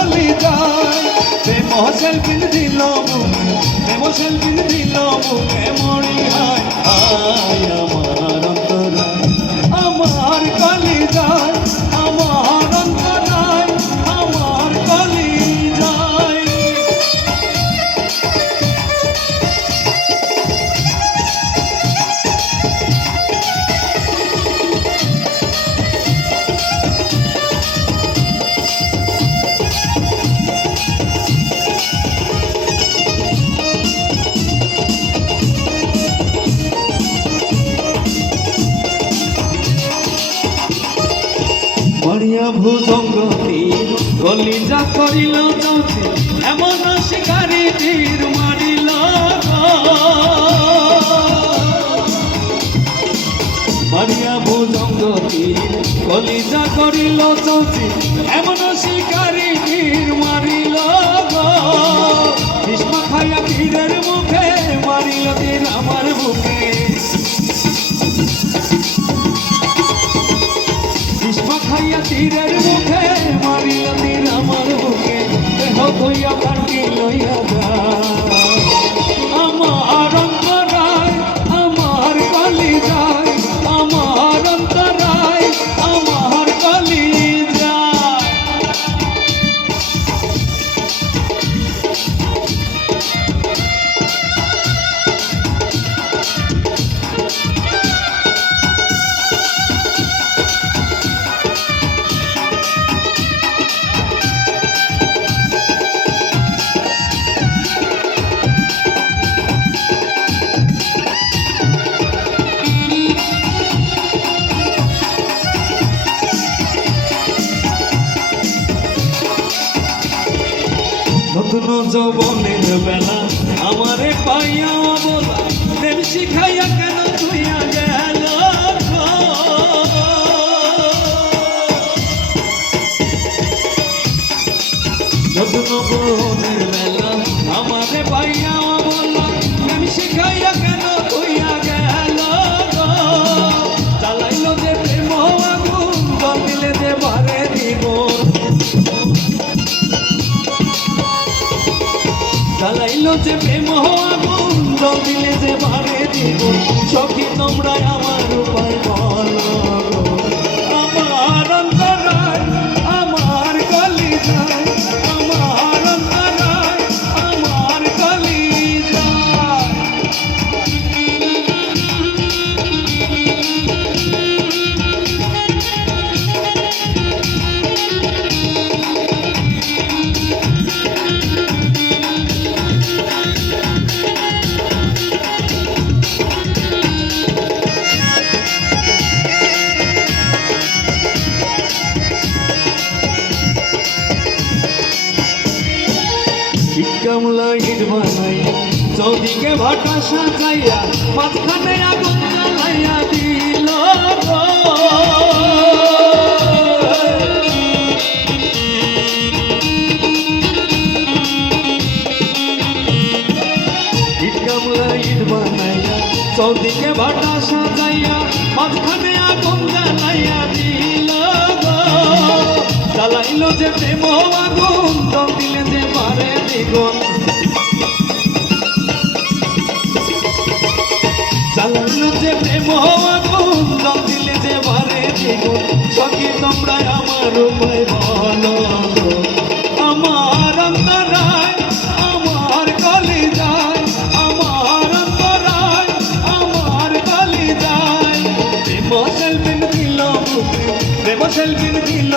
কলি যায় প্রেম সেলফি দিল মুখে প্রেম সেলফি দিল মুখে মরি হায় হায় আমার অন্তরায় আমার কলি যায় আমার অন্তরায় আমার কলি যায়। বড়িয়া ভুজঙ্গ তীর কলিজা করিল চৌচি এমন শিকারি তীর মারিল বড়িয়া ভুজঙ্গ তীর কলিজা করিল চৌচি এমন শিকারি তীর মারিল ভীষ্মা খাইয়া তীরের মুখে মারিল তীর আমার বুকে খাইয়া তীরের মুখে মারিয়া তীর আমার বুকে দেহ ধইয়া কাটি লইয়া যায় আমার অন্তরায় আমার কলি যায় আমার অন্তরায় আমার কলি যায়। নতুন যৌবনের বেলা আমারে পাইয়া বলা প্রেম শিখাইয়া কেন তুইয়া গেল নতুন যৌবনের বেলা আমারে পাইয়া বলা প্রেম শিখাইয়া কেন তুইয়া গেল জ্বালাইল যে প্রেম আগুন জল দিলে যে বারে দিব জ্বালাইল যে প্রেম আগুন জল দিলে যে বারে দিব সখী তোমরা আমার উপায় বলো আমার অন্তরায় আমার কলি যায় আমার অন্তরায় আমার কলি যায়। কামলা ইট বানাইয়া চৌদিকে ভাটা সাজাইয়া মাঝখানে আগুন জ্বালাইয়া দিল ইট কামলা ইট বানাইয়া চৌদিকে ভাটা সাজাইয়া মাঝখানে আগুন জ্বালাইয়া দিল জ্বালাইল যে প্রেম আগুন জল দিলে যে পারে দ্বিগুণ জ্বালাইল যে প্রেম আগুন জল দিলে যে পারে দ্বিগুণ সখী তোমরা আমার উপায় বলো আমার অন্তরায় আমার কলি যায় আমার অন্তরায় আমার কলি যায় প্রেম সেলফি দিল মুখে প্রেম সেলফি দিল